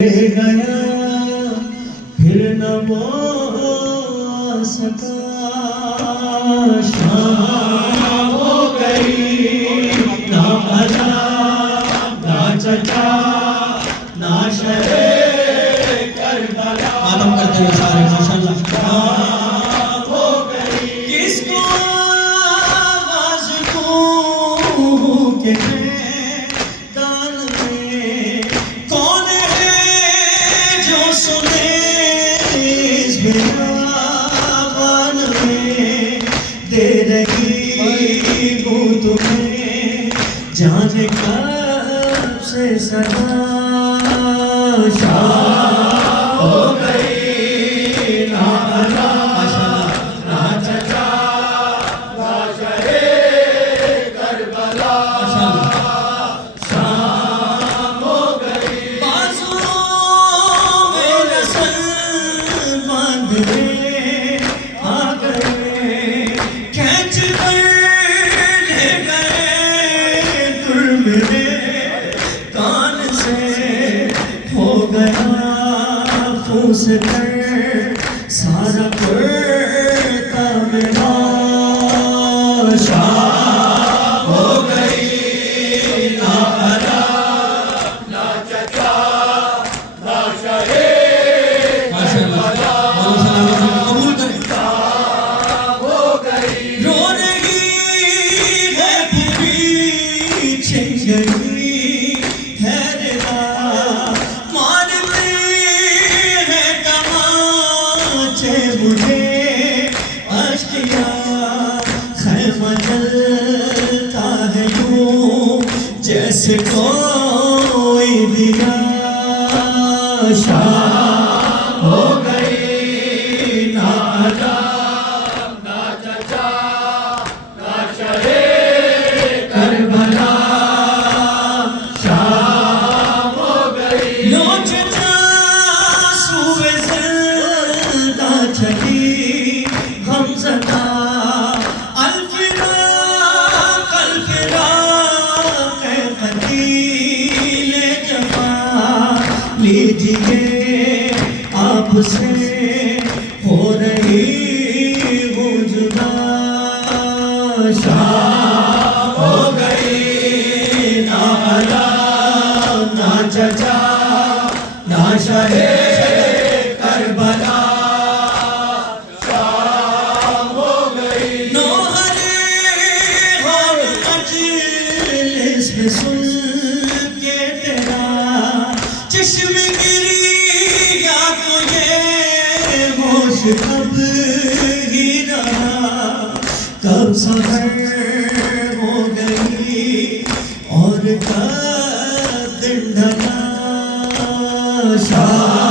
गया फिर न वो आ सका। शाम हो गई ना अदा ना चचा ना शरे करबला। आदम करते हुए सारे माशाल्लाह। शाम हो गई किसको आवाज़ दूं कि सुने इस बियाबान में दे रही हूँ तुम्हें जाने कब से सदा। शाम हो गई ना अदा ना चचा ना शरे करबला। कान से हो गया फूस कर सारा करता मेरा। शाम हो गई ना अदा ना चचा ना शरे करबला। कबूल करें। शाम हो गई रो रही है पीछे गई मुझे अश्किया खैमा जलता है यूं जैसे कोई दिया। शाम हो गई ना अदा ना चचा ना शरे करबला। शाम हो गई लो चचा सूबे छठी हम सदा अलफिरा कलफिरा कतीले जफा लीजिए आपसे हो रही वो जुदा। शाम हो गई ना अदा ना चचा ना शरे करबला। सुन के तेरा चश्मे गिरी या तो ये होश कब ही रहा कब सफर हो गई और कब दिन ढला। शाम